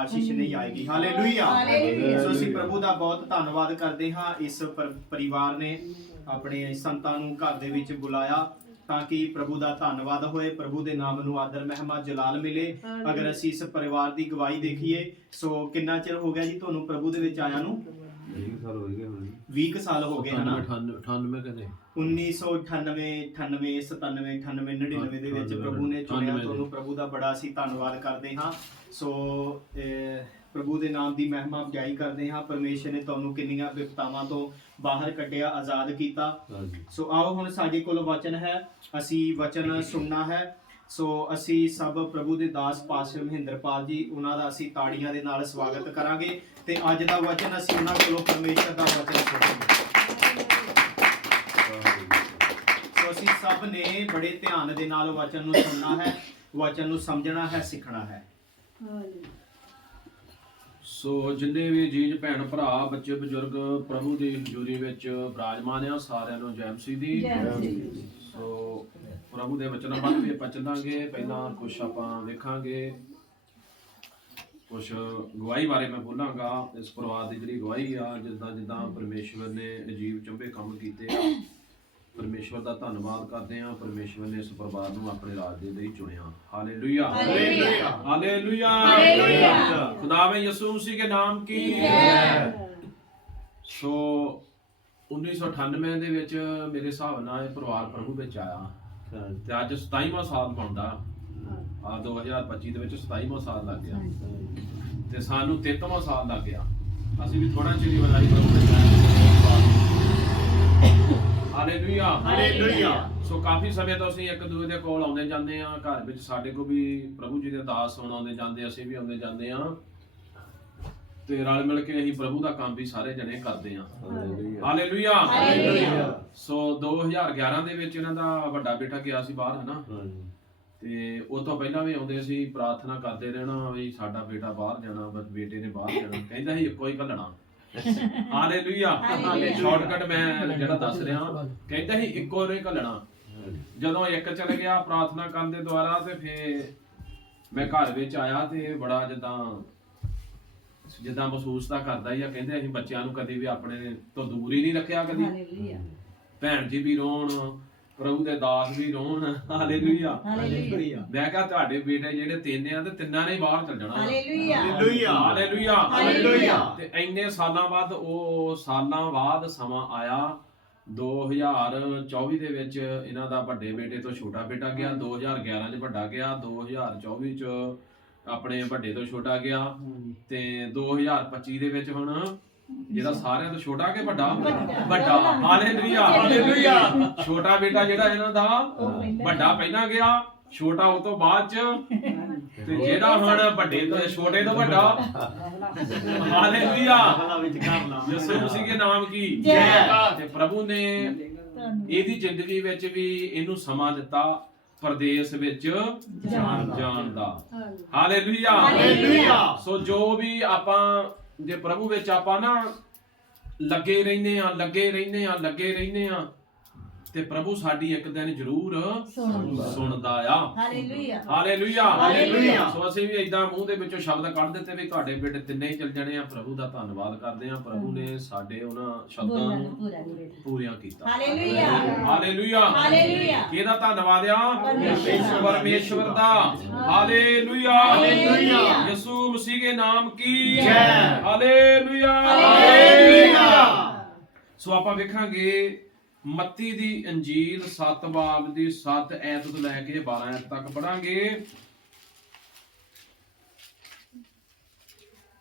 ਆਸ਼ੀਸ਼ ਨਹੀਂ ਆਏਗੀ। Hallelujah hallelujah. ਸੋ ਅਸੀਂ ਪ੍ਰਭੂ ਦਾ ਬਹੁਤ ਧੰਨਵਾਦ ਕਰਦੇ ਹਾਂ ਇਸ ਪਰ- ਪਰਿਵਾਰ ਨੇ ਆਪਣੇ ਸੰਤਾਂ ਨੂੰ ਘਰ ਦੇ ਵਿੱਚ ਬੁਲਾਇਆ ਤਾਂ ਕਿ ਪ੍ਰਭੂ ਦਾ ਧੰਨਵਾਦ ਹੋਏ ਪ੍ਰਭੂ ਦੇ ਨਾਮ ਨੂੰ ਆਦਰ ਮਹਿਮਾ ਜਲਾਲ ਮਿਲੇ। ਅਗਰ ਅਸੀਂ ਇਸ ਪਰਿਵਾਰ ਦੀ ਗਵਾਹੀ ਦੇਖੀਏ ਸੋ ਕਿੰਨਾ ਚਿਰ ਹੋ ਗਿਆ ਜੀ ਤੁਹਾਨੂੰ ਪ੍ਰਭੂ ਦੇ ਵਿੱਚ ਆਇਆ ਨੂੰ? 20 ਕੁ ਸਾਲ ਹੋ ਗਏ ਹਨਾ 98 ਕਦੇ। 1998 98 97 98 99 ਦੇ ਵਿੱਚ ਪ੍ਰਭੂ ਨੇ ਚੁਣਿਆ। ਤੁਹਾਨੂੰ ਪ੍ਰਭੂ ਦਾ ਬੜਾ ਅਸੀਂ ਧੰਨਵਾਦ ਕਰਦੇ ਹਾਂ। ਸੋ ਪ੍ਰਭੂ ਦੇ ਨਾਮ ਦੀ ਮਹਿਮਾ ਬਜਾਈ ਕਰਦੇ ਹਾਂ। ਪਰਮੇਸ਼ਰ ਨੇ ਤੁਹਾਨੂੰ ਕਿੰਨੀਆਂ ਵਿਪਤਾਵਾਂ ਤੋਂ ਬਾਹਰ ਕੱਢਿਆ ਆਜ਼ਾਦ ਕੀਤਾ। ਸੋ ਆਓ ਹੁਣ ਸਾਡੇ ਕੋਲ ਵਚਨ ਹੈ। ਅਸੀਂ ਵਚਨ ਸੁਣਨਾ ਹੈ। ਸੋ ਅਸੀਂ ਸਭ ਪ੍ਰਭੂ ਦੇ ਦਾਸ ਪਾਸਟਰ ਮਹਿੰਦਰਪਾਲ ਜੀ ਉਹਨਾਂ ਦਾ ਅਸੀਂ ਤਾੜੀਆਂ ਦੇ ਨਾਲ ਸਵਾਗਤ ਕਰਾਂਗੇ। ਤੇ ਅੱਜ ਦਾ ਵਚਨ ਅਸੀਂ ਉਹਨਾਂ ਕੋਲੋਂ ਪਰਮੇਸ਼ਰ ਦਾ ਵਚਨ ਸੁਣਾਂਗੇ। ਸਭ ਨੇ ਬੜੇ ਧਿਆਨ ਦੇ ਨਾਲ ਵਚਨ ਨੂੰ ਸੁਣਨਾ ਹੈ ਵਚਨ ਨੂੰ ਸਮਝਣਾ ਹੈ ਸਿੱਖਣਾ ਹੈ। ਸੋ ਜਿੰਨੇ ਵੀ ਜੀਜ ਭੈਣ ਭਰਾ ਬੱਚੇ ਬਜ਼ੁਰਗ ਪ੍ਰਭੂ ਦੀ ਹਜ਼ੂਰੀ ਵਿੱਚ ਬਿਰਾਜਮਾਨ ਆ ਸਾਰਿਆਂ ਨੂੰ ਜੈ ਮਸੀਹ ਦੀ। ਸੋ ਪ੍ਰਭੂ ਦੇ ਵਚਨਾਂ ਵੱਲ ਵੀ ਆਪਾਂ ਚੱਲਾਂਗੇ। ਪਹਿਲਾਂ ਕੁਝ ਆਪਾਂ ਵੇਖਾਂਗੇ। ਕੁਝ ਗਵਾਹੀ ਬਾਰੇ ਮੈਂ ਬੋਲਾਂਗਾ। ਇਸ ਪਰਿਵਾਰ ਦੀ ਜਿਹੜੀ ਗਵਾਹੀ ਆ ਜਿੱਦਾਂ ਜਿੱਦਾਂ ਪਰਮੇਸ਼ਵਰ ਨੇ ਅਜੀਬ ਚੰਬੇ ਕੰਮ ਕੀਤੇ ਆ ਪਰਮੇਸ਼ਵਰ ਦਾ ਧੰਨਵਾਦ ਕਰਦੇ ਆ ਪਰਮੇਸ਼ਵਰ ਨੇ ਇਸ ਪਰਿਵਾਰ ਨੂੰ ਆਪਣੇ ਰਾਜ ਦੇ ਲਈ ਚੁਣਿਆ। ਹਾਲੇਲੂਇਆ। ਹਾਲੇਲੂਇਆ। ਹਾਲੇਲੂਇਆ। ਹਾਲੇਲੂਇਆ। ਖੁਦਾਵੇ ਯਿਸੂ ਮਸੀਹ ਕੇ ਨਾਮ ਕੀ? ਜੈ। ਸੋ 1998 ਦੇ ਵਿੱਚ ਮੇਰੇ ਹਿਸਾਬ ਨਾਲ ਇਹ ਪਰਿਵਾਰ ਪ੍ਰਭੂ ਵਿੱਚ ਆਇਆ। ਤੇ ਅੱਜ 27ਵਾਂ ਸਾਲ ਬਣਦਾ। ਆ 2025 ਦੇ ਵਿੱਚ 27ਵਾਂ ਸਾਲ ਲੱਗ ਗਿਆ। ਤੇ ਸਾਨੂੰ 33ਵਾਂ ਸਾਲ ਲੱਗ ਗਿਆ। ਅਸੀਂ ਵੀ ਥੋੜਾ ਚਿਰ ਹੀ ਵਧਾਈ ਪ੍ਰਭੂ ਦੇ ਹਾਲੇਲੂਇਆ ਹਾਲੇਲੂਇਆ ਸੋ ਕਾਫੀ ਸਮੇਂ ਤੋਂ ਅਸੀਂ ਇੱਕ ਦੂਜੇ ਦੇ ਕੋਲ ਆਉਂਦੇ ਜਾਂਦੇ ਆ ਘਰ ਵਿੱਚ ਸਾਡੇ ਕੋਲ ਵੀ ਪ੍ਰਭੂ ਜੀ ਦੇ ਦਾਸ ਹੋਣ ਆਉਂਦੇ ਜਾਂਦੇ ਅਸੀਂ ਵੀ ਆਉਂਦੇ ਜਾਂਦੇ ਆ ਤੇ ਰਲ ਮਿਲ ਕੇ ਅਸੀਂ ਪ੍ਰਭੂ ਦਾ ਕੰਮ ਵੀ ਸਾਰੇ ਜਣੇ ਕਰਦੇ ਆ ਹਾਲੇਲੂਇਆ ਹਾਲੇਲੂਇਆ। ਸੋ 2011 ਦੇ ਵਿੱਚ ਇਹਨਾਂ ਦਾ ਵੱਡਾ ਬੇਟਾ ਗਿਆ ਸੀ ਬਾਹਰ ਹਨਾ? ਤੇ ਉਹ ਤੋਂ ਪਹਿਲਾਂ ਵੀ ਆਉਂਦੇ ਸੀ ਪ੍ਰਾਰਥਨਾ ਕਰਦੇ ਰਹਿਣਾ ਵੀ ਸਾਡਾ ਬੇਟਾ ਬਾਹਰ ਜਾਣਾ ਬਸ ਬੇਟੇ ਨੇ ਬਾਹਰ ਜਾਣਾ ਕਹਿੰਦਾ ਸੀ ਇੱਕੋ ਹੀ ਘੱਲਣਾ। Hallelujah hallelujah. ਸ਼ਾਰਟਕਟ ਮੈਂ ਜਿਹੜਾ ਦੱਸ ਰਿਹਾ ਕਹਿੰਦਾ ਸੀ ਇੱਕੋ ਹੀ ਘੱਲਣਾ ਜਦੋਂ ਇੱਕ ਚਲ ਗਿਆ ਪ੍ਰਾਰਥਨਾ ਕਰਨ ਦੇ ਦੁਆਰਾ ਤੇ ਫੇ ਮੈਂ ਘਰ ਵਿੱਚ ਆਇਆ ਤੇ ਬੜਾ ਜਿੱਦਾਂ ਜਿੱਦਾਂ ਮਹਿਸੂਸ ਤਾਂ ਕਰਦਾ ਹੀ ਆ। ਕਹਿੰਦੇ ਅਸੀਂ ਬੱਚਿਆਂ ਨੂੰ ਕਦੀ ਵੀ ਆਪਣੇ ਤੋਂ ਦੂਰ ਹੀ ਨਹੀਂ ਰੱਖਿਆ ਕਦੀ। ਹਾਲੇਲੂਇਆ ਭੈਣ ਜੀ ਵੀ ਰੋਣ ਪ੍ਰਭੂ ਦੇ ਦਾਸ ਵੀ ਰੋਣ। ਹਾਲੇਲੂਇਆ ਹਾਲੇਲੂਇਆ ਮੈਂ ਕਿਹਾ ਤੁਹਾਡੇ ਬੇਟੇ ਜਿਹੜੇ ਤਿੰਨ ਆ ਤੇ ਤਿੰਨਾਂ ਨੇ ਬਾਹਰ ਚੱਲ ਜਾਣਾ। Hallelujah hallelujah hallelujah hallelujah. ਤੇ ਇੰਨੇ ਸਾਲਾਂ ਬਾਅਦ ਉਹ ਸਾਲਾਂ ਬਾਅਦ ਸਮਾਂ ਆਇਆ। 2024 ਦੇ ਵਿੱਚ ਇਹਨਾਂ ਦਾ ਵੱਡੇ ਬੇਟੇ ਤੋਂ ਛੋਟਾ ਬੇਟਾ ਗਿਆ। 2011 ਚ ਵੱਡਾ ਗਿਆ। 2024 ਚ ਆਪਣੇ ਵੱਡੇ ਤੋਂ ਛੋਟਾ ਗਿਆ। ਤੇ 2025 ਦੇ ਵਿੱਚ ਹੁਣ ਜਿਹੜਾ ਸਾਰਿਆਂ ਤੋਂ ਛੋਟਾ ਕਿ ਵੱਡਾ? ਵੱਡਾ। ਹਾਲੇਲੂਇਆ। ਹਾਲੇਲੂਇਆ। ਛੋਟਾ ਬੇਟਾ ਜਿਹੜਾ ਇਹਨਾਂ ਦਾ ਵੱਡਾ ਪਹਿਲਾਂ ਗਿਆ ਛੋਟਾ ਉਹ ਤੋਂ ਬਾਅਦ ਚ। ਤੇ ਜਿਹੜਾ ਹੁਣ ਵੱਡੇ ਤੋਂ ਛੋਟੇ ਤੋਂ ਵੱਡਾ। ਹਾਲੇਲੂਇਆ। ਯਿਸੂ ਮਸੀਹ ਦੇ ਨਾਮ ਕੀ? ਜੈ। ਤੇ ਪ੍ਰਭੂ ਨੇ ਇਹਦੀ ਜ਼ਿੰਦਗੀ ਵਿੱਚ ਵੀ ਇਹਨੂੰ ਸਮਾਂ ਦਿੱਤਾ ਪਰਦੇਸ ਵਿੱਚ ਜਾਣ ਜਾਣ ਦਾ ਹਾਲੇਲੂਇਆ। ਹਾਲੇਲੂਇਆ। ਸੋ ਜੋ ਵੀ ਆਪਾਂ ਜੇ ਪ੍ਰਭੂ ਵਿੱਚ ਆਪਾਂ ਨਾ ਲੱਗੇ ਰਹਿੰਦੇ ਆ ਲੱਗੇ ਰਹਿੰਦੇ ਆ ਲੱਗੇ ਰਹਿੰਦੇ ਆ ਤੇ ਪ੍ਰਭੂ ਸਾਡੀ ਇੱਕ ਦਿਨ ਜ਼ਰੂਰ ਸੁਣਦਾ। ਆ। ਹਾਲੇਲੂਇਆ। ਹਾਲੇਲੂਇਆ। ਹਾਲੇਲੂਇਆ। ਸੋ ਅਸੀਂ ਵੀ ਇਦਾਂ ਮੂੰਹ ਦੇ ਵਿੱਚੋਂ ਸ਼ਬਦ ਕੱਢ ਦਿੱਤੇ ਵੀ ਤੁਹਾਡੇ ਬੇਟੇ ਤਿੰਨੇ ਹੀ ਚੱਲ ਜਾਣੇ ਆ। ਪ੍ਰਭੂ ਦਾ ਧੰਨਵਾਦ ਕਰਦੇ ਆ। ਪ੍ਰਭੂ ਨੇ ਸਾਡੇ ਉਹਨਾਂ ਸ਼ਬਦਾਂ ਨੂੰ ਪੂਰਾ ਪੂਰਾ ਪੂਰੀਆਂ ਕੀਤਾ। ਹਾਲੇਲੂਇਆ। ਹਾਲੇਲੂਇਆ। ਹਾਲੇਲੂਇਆ। ਕਿਹਦਾ ਧੰਨਵਾਦ ਆ? ਪਰਮੇਸ਼ਵਰ। ਪਰਮੇਸ਼ਵਰ ਦਾ। ਹਾਲੇਲੂਇਆ। ਹਾਲੇਲੂਇਆ। ਯਿਸੂ ਮਸੀਹ ਦੇ ਨਾਮ ਕੀ? ਜੈ। ਹਾਲੇਲੂਇਆ। ਹਾਲੇਲੂਇਆ। ਸੋ ਆਪਾਂ ਵੇਖਾਂਗੇ ਮੱਤੀ ਦੀ ਇੰਜੀਲ 7 ਬਾਬ ਦੀ 7 ਐਤ ਤੋਂ ਲੈ ਕੇ 12 ਐਤ ਤੱਕ ਪੜਾਂਗੇ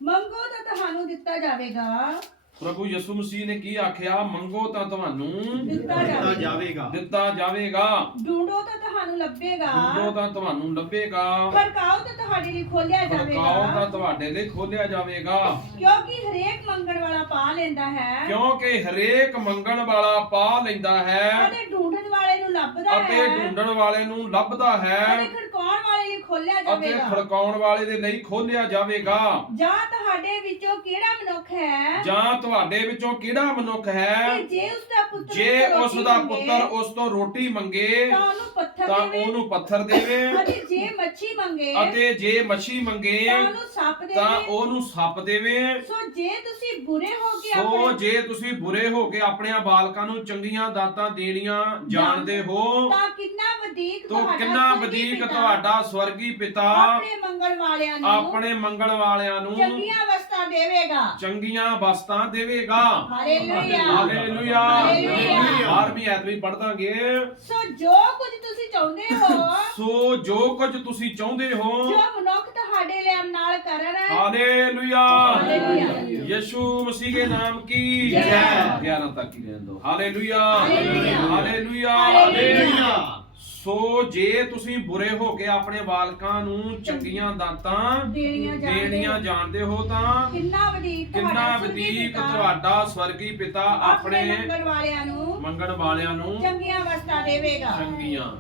ਮੰਗੋ ਤਾਂ ਤੁਹਾਨੂੰ ਦਿੱਤਾ ਜਾਵੇਗਾ। ਪ੍ਰਭੂ ਯਿਸੂ ਮਸੀਹ ਨੇ ਕੀ ਆਖਿਆ? ਮੰਗੋ ਤਾਂ ਤੁਹਾਨੂੰ ਦਿੱਤਾ ਦਿੱਤਾ ਜਾਵੇਗਾ ਜਾਵੇਗਾ। ਦਿੱਤਾ ਜਾਵੇਗਾ। ਢੂੰਡੋ ਤਾਂ ਤੁਹਾਨੂੰ ਲੱਭੇਗਾ। ਢੂੰਡੋ ਤਾਂ ਤੁਹਾਨੂੰ ਲੱਭੇਗਾ। ਖੜਕਾਓ ਤਾਂ ਤੁਹਾਡੇ ਲਈ ਖੋਲਿਆ ਖੜਕਾਓ ਤਾਂ ਜਾਵੇਗਾ ਤੁਹਾਡੇ ਲਈ ਖੋਲਿਆ ਜਾਵੇਗਾ। ਕਿਉਂਕਿ ਹਰੇਕ ਮੰਗਣ ਵਾਲਾ ਪਾ ਲੈਂਦਾ ਹੈ। ਕਿਉਂਕਿ ਹਰੇਕ ਮੰਗਣ ਵਾਲਾ ਪਾ ਲੈਂਦਾ ਹੈ। ਅਤੇ ਢੂੰਡਣ ਵਾਲੇ ਨੂੰ ਲੱਭਦਾ ਅਤੇ ਹੈ। ਢੂੰਡਣ ਵਾਲੇ ਨੂੰ ਲੱਭਦਾ ਹੈ। ਅਤੇ ਖੜਕਾਉਣ ਵਾਲੇ ਵਾਲੇ ਲਈ ਖੋਲਿਆ ਅਤੇ ਜਾਵੇਗਾ। ਖੜਕਾਉਣ ਵਾਲੇ ਦੇ ਲਈ ਖੋਲਿਆ ਜਾਵੇਗਾ। ਜਾਂ ਤੁਹਾਡੇ ਵਿੱਚੋਂ ਕਿਹੜਾ ਮਨੁੱਖ ਹੈ? ਜਾਂ ਤੁਹਾਡੇ ਵਿੱਚੋਂ ਕਿਹੜਾ ਮਨੁੱਖ ਹੈ? ਜੇ ਉਸ ਦਾ ਪੁੱਤਰ ਜੇ ਉਸ ਤੋਂ ਰੋਟੀ ਦਾ ਮੰਗੇ, ਪੁੱਤਰ ਉਸ ਤੋਂ ਰੋਟੀ ਮੰਗੇ ਤਾਂ ਉਹਨੂੰ ਪੱਥਰ ਤਾਂ ਦੇਵੇ। ਉਹਨੂੰ ਪੱਥਰ ਦੇਵੇ। ਅਤੇ ਜੇ ਮੱਛੀ ਮੰਗੇ ਅਤੇ ਜੇ ਮੱਛੀ ਮੰਗੇ ਤਾਂ ਉਹਨੂੰ ਸੱਪ ਤਾਂ ਦੇਵੇ ਉਹਨੂੰ ਸੱਪ ਦੇਵੇ। ਸੋ ਜੇ ਤੁਸੀਂ ਬੁਰੇ ਹੋ ਕੇ ਸੋ ਆਪਣੇ ਜੇ ਤੁਸੀਂ ਬੁਰੇ ਹੋ ਕੇ ਆਪਣੇ ਬਾਲਕਾਂ ਨੂੰ ਚੰਗੀਆਂ ਦਾਤਾਂ ਦੇਣੀਆਂ ਜਾਣਦੇ ਹੋ ਤਾਂ ਕਿੰਨਾ ਵਧੇਕ ਤੋ ਤੁਹਾਡਾ ਕਿੰਨਾ ਸਵਰਗੀ ਵਧੇਕ ਪਿਤਾ। ਤੁਹਾਡਾ ਸਵਰਗੀ ਪਿਤਾ ਆਪਣੇ ਮੰਗਲ ਵਾਲਿਆਂ ਨੂੰ ਆਪਣੇ ਮੰਗਲ ਵਾਲਿਆਂ ਨੂੰ ਚੰਗੀਆਂ ਅਵਸਥਾ ਦੇਵੇਗਾ। ਚੰਗੀਆਂ ਵਸਤਾਂ ਦੇਵੇਗਾ। ਹਾਲੇਲੂਇਆ। ਹਾਲੇਲੂਇਆ। ਹਾਲੇਲੂਇਆ। 12ਵੀਂ ਐਤਵੀਂ ਪੜਦਾਂਗੇ ਸੋ ਜੋ ਕੁਝ ਤੁਸੀਂ ਚਾਹੁੰਦੇ ਹੋ ਸੋ ਜੋ ਕੁਝ ਤੁਸੀਂ ਚਾਹੁੰਦੇ ਹੋ। ਜੋ ਮਨੁੱਖ ਤੁਹਾਡੇ ਲਈ ਨਾਲ ਕਰਨ। ਹਾਲੇਲੂਇਆ। ਹਾਲੇਲੂਇਆ। ਯਿਸੂ ਮਸੀਹ ਦੇ ਨਾਮ ਕੀ? ਜੈ। 11 ਤੱਕ ਹੀ ਰਹਿਣ ਦਿਓ। ਹਾਲੇਲੂਇਆ। ਹਾਲੇਲੂਇਆ। ਹਾਲੇਲੂਇਆ। ਸੋ ਜੇ ਤੁਸੀਂ ਬੁਰੇ ਹੋ ਕੇ ਆਪਣੇ ਬਾਲਕਾਂ ਨੂੰ ਚੰਗੀਆਂ ਦਾਤਾਂ ਦੇਣੀਆਂ ਜਾਣਦੇ ਦੇਣੀਆਂ ਜਾਣਦੇ ਹੋ ਤਾਂ ਕਿੰਨਾ ਵਧੇਕ ਕਿੰਨਾ ਤੁਹਾਡਾ ਸਵਰਗੀ ਵਧੇਕ ਪਿਤਾ ਤੁਹਾਡਾ ਸਵਰਗੀ ਪਿਤਾ ਆਪਣੇ ਵਾਲਿਆਂ ਨੂੰ ਮੰਗਣ ਵਾਲਿਆਂ ਨੂੰ ਚੰਗੀਆਂ ਅਵਸਥਾ ਦੇਵੇਗਾ। ਚੰਗੀਆਂ।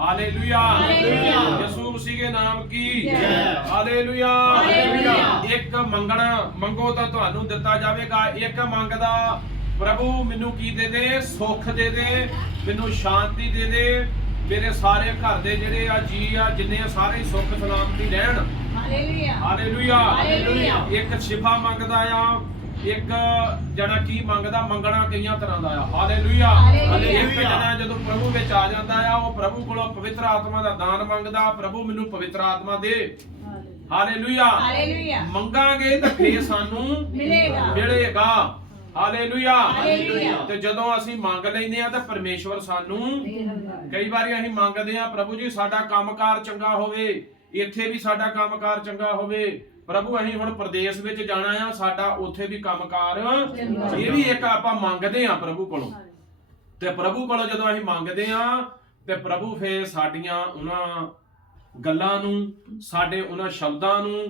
ਹਾਲੇਲੂਇਆ। ਹਾਲੇਲੂਇਆ। ਯਿਸੂ ਮਸੀਹ ਦੇ ਨਾਮ ਕੀ? ਜੈ। ਹਾਲੇਲੂਇਆ। ਹਾਲੇਲੂਇਆ। ਇੱਕ ਮੰਗਣਾ ਮੰਗੋ ਤਾਂ ਤੁਹਾਨੂੰ ਦਿੱਤਾ ਜਾਵੇਗਾ। ਇੱਕ ਮੰਗਦਾ ਪ੍ਰਭੂ ਮੈਨੂੰ ਕੀ ਦੇ ਦੇ? ਸੁੱਖ ਦੇ ਦੇ। ਮੈਨੂੰ ਸ਼ਾਂਤੀ ਦੇ ਦੇ। ਮੇਰੇ ਸਾਰੇ ਘਰ ਦੇ ਜਿਹੜੇ ਆ ਜੀ ਆ ਜਿੰਨੇ ਆ ਸਾਰੇ ਹੀ ਸੁੱਖ ਸਲਾਮਤੀ ਰਹਿਣ। ਹਾਲੇਲੂਇਆ। ਹਾਲੇਲੂਇਆ। ਹਾਲੇਲੂਇਆ। ਇੱਕ ਸ਼ਿਫਾ ਮੰਗਦਾ ਆ ਇੱਕ ਜਣਾ ਕੀ ਮੰਗਦਾ ਮੰਗਣਾ ਕਈਆਂ ਤਰ੍ਹਾਂ ਦਾ ਆ। ਹਾਲੇਲੂਇਆ। ਹਾਲੇਲੂਇਆ। ਇੱਕ ਜਣਾ ਜਦੋਂ ਪ੍ਰਭੂ ਵਿੱਚ ਆ ਜਾਂਦਾ ਆ ਉਹ ਪ੍ਰਭੂ ਕੋਲੋਂ ਪਵਿੱਤਰ ਆਤਮਾ ਦਾ ਦਾਨ ਮੰਗਦਾ ਪ੍ਰਭੂ ਮੈਨੂੰ ਪਵਿੱਤਰ ਆਤਮਾ ਦੇ। ਹਾਲੇਲੂਇਆ। ਹਾਲੇਲੂਇਆ। ਮੰਗਾਂਗੇ ਤਾਂ ਫੇਰ ਸਾਨੂੰ ਮਿਲੇਗਾ। ਮਿਲੇਗਾ। Hallelujah hallelujah. ਤੇ ਜਦੋਂ ਅਸੀਂ ਮੰਗ ਲੈਂਦੇ ਆ ਤਾਂ ਪਰਮੇਸ਼ਵਰ ਸਾਨੂੰ ਕਈ ਵਾਰੀ ਅਸੀਂ ਮੰਗਦੇ ਆ ਪ੍ਰਭੂ ਜੀ ਸਾਡਾ ਕੰਮਕਾਰ ਚੰਗਾ ਹੋਵੇ ਇੱਥੇ ਵੀ ਸਾਡਾ ਕੰਮਕਾਰ ਚੰਗਾ ਹੋਵੇ। ਪ੍ਰਭੂ ਅਸੀਂ ਹੁਣ ਪ੍ਰਦੇਸ਼ ਵਿੱਚ ਜਾਣਾ ਆ ਸਾਡਾ ਉੱਥੇ ਵੀ ਕੰਮਕਾਰ ਇਹ ਵੀ ਇੱਕ ਆਪਾਂ ਮੰਗਦੇ ਆ ਪ੍ਰਭੂ ਕੋਲੋਂ। ਤੇ ਪ੍ਰਭੂ ਕੋਲੋਂ ਜਦੋਂ ਅਸੀਂ ਮੰਗਦੇ ਆ ਤੇ ਪ੍ਰਭੂ ਫੇਰ ਸਾਡੀਆਂ ਉਹਨਾਂ ਗੱਲਾਂ ਨੂੰ ਸਾਡੇ ਉਹਨਾਂ ਸ਼ਬਦਾਂ ਨੂੰ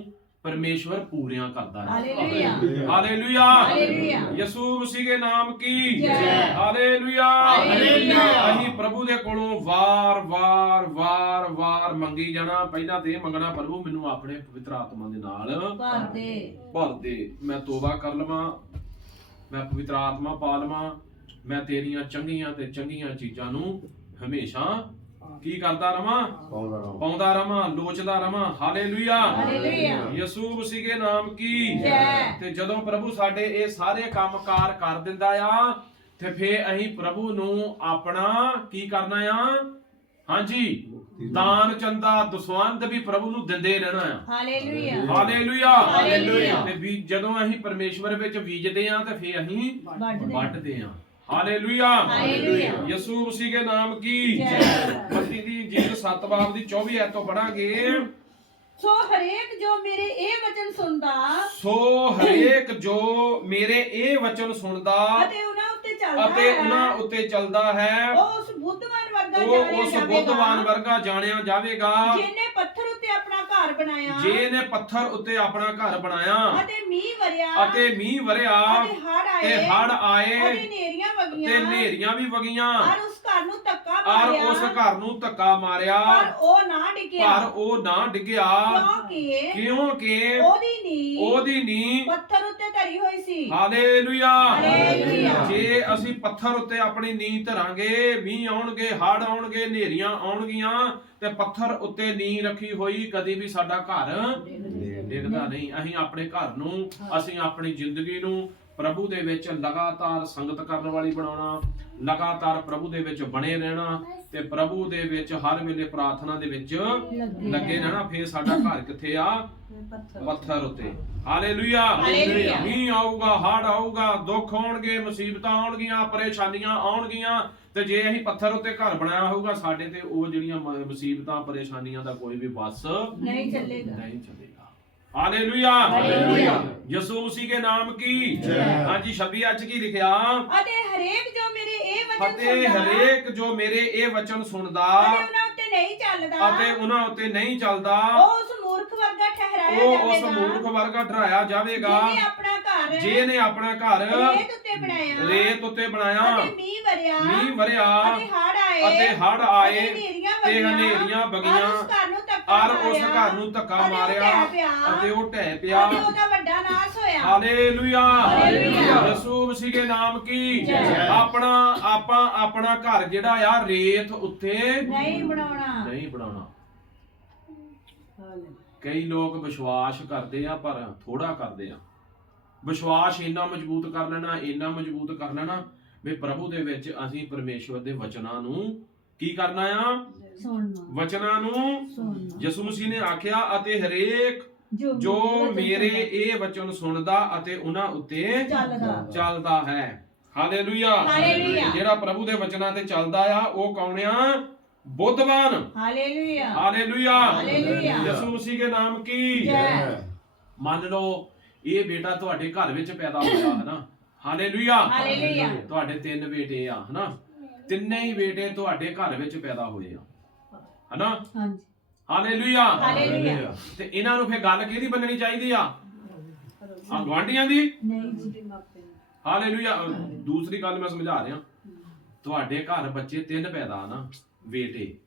ਪਰਮੇਸ਼ਵਰ ਪੂਰੀਆਂ ਕਰਦਾ ਹੈ। Hallelujah hallelujah hallelujah Yisu Masih ਦੇ ਨਾਮ ਕੀ? ਜੈ। Hallelujah hallelujah. ਅਸੀਂ ਪ੍ਰਭੂ ਦੇ ਕੋਲੋਂ ਵਾਰ ਵਾਰ ਵਾਰ ਵਾਰ ਮੰਗੀ ਜਾਣਾ। ਪਹਿਲਾਂ ਤੇ ਮੰਗਣਾ ਪ੍ਰਭੂ ਮੈਨੂੰ ਆਪਣੇ ਪਵਿੱਤਰ ਆਤਮਾ ਦੇ ਨਾਲ ਭਰ ਦੇ ਭਰ ਦੇ ਮੈਂ ਤੋਬਾ ਕਰ ਲਵਾਂ। ਮੈਂ ਪਵਿੱਤਰ ਆਤਮਾ ਪਾ ਲਵਾਂ। ਮੈਂ ਤੇਰੀਆਂ ਚੰਗੀਆਂ ਤੇ ਚੰਗੀਆਂ ਚੀਜ਼ਾਂ ਨੂੰ ਹਮੇਸ਼ਾ ਕੀ ਕਰਦਾ ਰਵਾਂ? ਪਾਉਂਦਾ ਰਵਾਂ। ਲੋਚਦਾ ਰਵਾਂ। ਹਾਲੇਲੂਇਆ। ਹਾਲੇਲੂਇਆ। ਯਿਸੂ ਮਸੀਹ ਦੇ ਨਾਮ ਕੀ? ਜੈ। ਤੇ ਜਦੋਂ ਪ੍ਰਭੂ ਸਾਡੇ ਇਹ ਸਾਰੇ ਕੰਮਕਾਰ ਕਰ ਦਿੰਦਾ ਆ ਤੇ ਫੇ ਅਸੀਂ ਪ੍ਰਭੂ ਨੂੰ ਆਪਣਾ ਕੀ ਕਰਨਾ ਆ? ਹਾਂਜੀ ਦਾਨ ਚੰਦਾ ਦਸਵੰਦ ਵੀ ਪ੍ਰਭੂ ਨੂੰ ਦਿੰਦੇ ਰਹਿਣਾ ਆ। ਹਾਲੇਲੂਇਆ। ਹਾਲੇਲੂਇਆ। ਹਾਲੇਲੂਇਆ। ਤੇ ਵੀ ਜਦੋਂ ਅਸੀਂ ਪਰਮੇਸ਼ਵਰ ਵਿੱਚ ਬੀਜਦੇ ਆ ਤੇ ਫੇ ਅਸੀਂ। ਵੱਢਦੇ ਆ। Hallelujah hallelujah. ਯਿਸੂ ਮਸੀਹ ਦੇ ਨਾਮ ਕੀ? ਜੈ। ਮਤੀ ਦੀ ਜੀਲ 7 ਬਾਬ ਦੀ 24 ਐਤੋਂ ਪੜਾਂਗੇ ਸੋ ਹਰੇਕ ਜੋ ਮੇਰੇ ਇਹ ਵਚਨ ਸੁਣਦਾ ਸੋ ਹਰੇਕ ਜੋ ਮੇਰੇ ਇਹ ਵਚਨ ਸੁਣਦਾ ਅਤੇ ਉਹਨਾਂ ਉੱਤੇ ਚੱਲਦਾ ਅਤੇ ਹੈ ਉਹਨਾਂ ਉੱਤੇ ਚੱਲਦਾ ਹੈ ਉਹ ਉਸ ਬੁੱਧਵਾਨ ਵਰਗਾ ਉਹ ਜਾਣਿਆ ਉਸ ਜਾਵੇਗਾ। ਬੁੱਧਵਾਨ ਵਰਗਾ ਜਾਣਿਆ ਜਾਵੇਗਾ। ਜਿਹਨੇ ਪੱਥਰ ਘਰ ਬਣਾਇਆ। ਜੇ ਨੇ ਪੱਥਰ ਉੱਤੇ ਆਪਣਾ ਘਰ ਬਣਾਇਆ ਅਤੇ ਮੀਂਹ ਵਰਿਆ। ਅਤੇ ਮੀਂਹ ਵਰਿਆ ਅਤੇ ਹੜ ਆਏ। ਤੇ ਹੜ ਅਤੇ ਆਏ ਨੇਰੀਆਂ ਤੇ ਹਨੇਰੀਆਂ ਵੀ ਵਗੀਆਂ। ਔਰ ਉਸ ਘਰ ਨੂੰ ਧੱਕਾ ਔਰ ਮਾਰਿਆ। ਉਸ ਘਰ ਨੂੰ ਧੱਕਾ ਮਾਰਿਆ। ਪਰ ਉਹ ਨਾ ਡਿੱਗਿਆ। ਪਰ ਉਹ ਨਾ ਡਿੱਗਿਆ। ਕਿਉਂਕਿ ਕਿਉਂਕਿ ਉਹਦੀ ਨੀਂਹ ਪੱਥਰ ਉੱਤੇ ਧਰੀ ਹੋਈ ਸੀ। ਹਾਲੇਲੂਇਆ। ਜੇ ਅਸੀਂ ਪੱਥਰ ਉੱਤੇ ਆਪਣੀ ਨੀਂਹ ਧਰਾਂਗੇ ਮੀਂਹ ਆਉਣਗੇ ਹੜ ਆਉਣਗੇ ਹਨੇਰੀਆਂ ਆਉਣਗੀਆਂ ਤੇ ਪੱਥਰ ਉੱਤੇ ਨੀਂਹ ਰੱਖੀ ਹੋਈ ਕਦੀ ਵੀ ਸਾਡਾ ਘਰ ਡਿੱਗਦਾ ਨਹੀਂ। ਅਸੀਂ ਆਪਣੇ ਘਰ ਨੂੰ ਅਸੀਂ ਆਪਣੀ ਜ਼ਿੰਦਗੀ ਨੂੰ ਪ੍ਰਭੂ ਦੇ ਵਿੱਚ ਲਗਾਤਾਰ ਸੰਗਤ ਕਰਨ ਵਾਲੀ ਬਣਾਉਣਾ ਲਗਾਤਾਰ ਪ੍ਰਭੂ ਦੇ ਵਿੱਚ ਬਣੇ ਰਹਿਣਾ ਤੇ ਪ੍ਰਭੂ ਦੇ ਵਿੱਚ ਹਰ ਵੇਲੇ ਪ੍ਰਾਰਥਨਾ ਦੇ ਵਿੱਚ ਲੱਗੇ ਰਹਿਣਾ। ਫੇਰ ਸਾਡਾ ਘਰ ਕਿੱਥੇ ਆ? ਪੱਥਰ ਉੱਤੇ। ਹਾਲੇਲੂਇਆ। ਹਾਲੇਲੂਇਆ। ਮੀਂਹ ਆਊਗਾ ਹੜ ਆਊਗਾ ਦੁੱਖ ਆਉਣਗੇ ਮੁਸੀਬਤਾਂ ਆਉਣਗੀਆਂ ਪਰੇਸ਼ਾਨੀਆਂ ਆਉਣਗੀਆਂ ਤੇ ਜੇ ਅਸੀਂ ਪੱਥਰ ਉੱਤੇ ਘਰ ਬਣਾਇਆ ਹੋਊਗਾ ਸਾਡੇ ਤੇ ਉਹ ਜਿਹੜੀਆਂ ਮੁਸੀਬਤਾਂ ਪਰੇਸ਼ਾਨੀਆਂ ਦਾ ਕੋਈ ਵੀ ਬਸ ਨਹੀਂ ਚੱਲੇਗਾ। ਨਹੀਂ ਚੱਲੇਗਾ। Hallelujah hallelujah. ਯਿਸੂ ਮਸੀਹ ਦੇ ਨਾਮ ਕੀ? ਜੈ। ਹਾਂਜੀ 26 ਅੱਜ ਕੀ ਲਿਖਿਆ? ਅਤੇ ਹਰੇਕ ਜੋ ਮੇਰੇ ਇਹ ਵਚਨ ਅਤੇ ਸੁਣਦਾ ਹਰੇਕ ਜੋ ਮੇਰੇ ਇਹ ਵਚਨ ਸੁਣਦਾ ਅਤੇ ਉਹਨਾਂ ਉੱਤੇ ਨਹੀਂ ਚੱਲਦਾ। ਅਤੇ ਉਹਨਾਂ ਉੱਤੇ ਨਹੀਂ ਚੱਲਦਾ। ਉਹ ਉਸ ਮੂਰਖ ਵਰਗਾ ਠਹਿਰਾਇਆ ਉਹ ਉਸ ਜਾਵੇਗਾ। ਮੂਰਖ ਵਰਗਾ ਡਰਾਇਆ ਜਾਵੇਗਾ। ਜਿਹਨੇ ਆਪਣਾ ਘਰ ਜੇ ਨੇ ਆਪਣਾ ਘਰ ਰੇਤ ਉੱਤੇ ਬਣਾਇਆ। ਰੇਤ ਉੱਤੇ ਬਣਾਇਆ। ਅਤੇ ਮੀਂਹ ਵਰਿਆ। ਮੀਂਹ ਵਰਿਆ। ਅਤੇ ਹੜ ਆਏ। ਅਤੇ ਹੜ ਆਏ। ਅਤੇ ਹਨੇਰੀਆਂ ਤੇ ਹਨੇਰੀਆਂ ਔਰ ਵਗੀਆਂ ਉਸ ਘਰ ਨੂੰ ਧੱਕਾ ਧੱਕਾ ਔਰ ਉਸ ਮਾਰਿਆ, ਘਰ ਨੂੰ ਧੱਕਾ ਅਤੇ ਉਹ ਮਾਰਿਆ ਢਹਿ ਪਿਆ, ਅਤੇ ਉਹ ਢਹਿ ਪਿਆ। ਅਤੇ ਉਹਦਾ ਵੱਡਾ ਨਾਸ ਹੋਇਆ। ਹਾਲੇਲੂਇਆ। ਹਾਲੇਲੂਇਆ। ਯਿਸੂ ਮਸੀਹ ਦੇ ਨਾਮ ਕੀ। ਆਪਣਾ ਆਪਾਂ ਆਪਣਾ ਘਰ ਜਿਹੜਾ ਆ ਰੇਤ ਉੱਤੇ ਨਹੀਂ ਬਣਾਉਣਾ। ਨਹੀਂ ਬਣਾਉਣਾ। ਕਈ ਲੋਕ ਵਿਸ਼ਵਾਸ ਕਰਦੇ ਆ ਪਰ ਥੋੜਾ ਕਰਦੇ ਆ। ਵਿਸ਼ਵਾਸ ਇੰਨਾ ਮਜ਼ਬੂਤ ਕਰ ਲੈਣਾ ਇੰਨਾ ਮਜ਼ਬੂਤ ਕਰ ਲੈਣਾ ਵੀ ਪ੍ਰਭੂ ਦੇ ਵਿੱਚ ਅਸੀਂ ਪਰਮੇਸ਼ਵਰ ਦੇ ਵਚਨਾਂ ਨੂੰ ਕੀ ਕਰਨਾ ਆ? ਸੁਣਨਾ। ਵਚਨਾਂ ਨੂੰ ਸੁਣਨਾ। ਯਿਸੂ ਮਸੀਹ ਨੇ ਆਖਿਆ ਅਤੇ ਹਰੇਕ ਜੋ ਮੇਰੇ ਇਹ ਵਚਨ ਸੁਣਦਾ ਅਤੇ ਉਹਨਾਂ ਉੱਤੇ ਚੱਲਦਾ। ਚੱਲਦਾ ਹੈ। Hallelujah hallelujah. ਜਿਹੜਾ ਪ੍ਰਭੂ ਦੇ ਵਚਨਾਂ ਤੇ ਚੱਲਦਾ ਆ ਉਹ ਕੌਣ ਆ? ਬੁੱਧਵਾਨ। Hallelujah hallelujah hallelujah. Yisu Masih ਦੇ ਨਾਮ ਕੀ? ਜੈ। ਮੰਨ ਲਓ ਇਹ ਬੇਟਾ ਤੁਹਾਡੇ ਘਰ ਵਿੱਚ ਪੈਦਾ ਹੋਇਆ ਹੈ ਨਾ ਹਾਲੇਲੂਇਆ ਹਾਲੇਲੂਇਆ ਤੁਹਾਡੇ ਤਿੰਨ ਬੇਟੇ ਆ ਹਨਾ? ਤਿੰਨੇ ਹੀ ਬੇਟੇ ਤੁਹਾਡੇ ਘਰ ਵਿੱਚ ਪੈਦਾ ਹੋਏ ਆ। ਹਨਾ? ਹਾਂਜੀ। ਹਾਲੇਲੂਇਆ ਹਾਲੇਲੂਇਆ ਤੇ ਇਹਨਾਂ ਨੂੰ ਫੇ ਗੱਲ ਕਿਹਦੀ ਮੰਨਣੀ ਚਾਹੀਦੀ ਆ? ਆ ਗਵਾਂਢੀਆਂ ਦੀ? ਨਹੀਂ ਜੀ। ਹਾਲੇਲੂਇਆ ਦੂਸਰੀ ਗੱਲ ਮੈਂ ਸਮਝਾ ਰਿਹਾ। ਤੁਹਾਡੇ ਘਰ ਬੱਚੇ ਤਿੰਨ ਪੈਦਾ ਨਾ ਬੇਟੇ।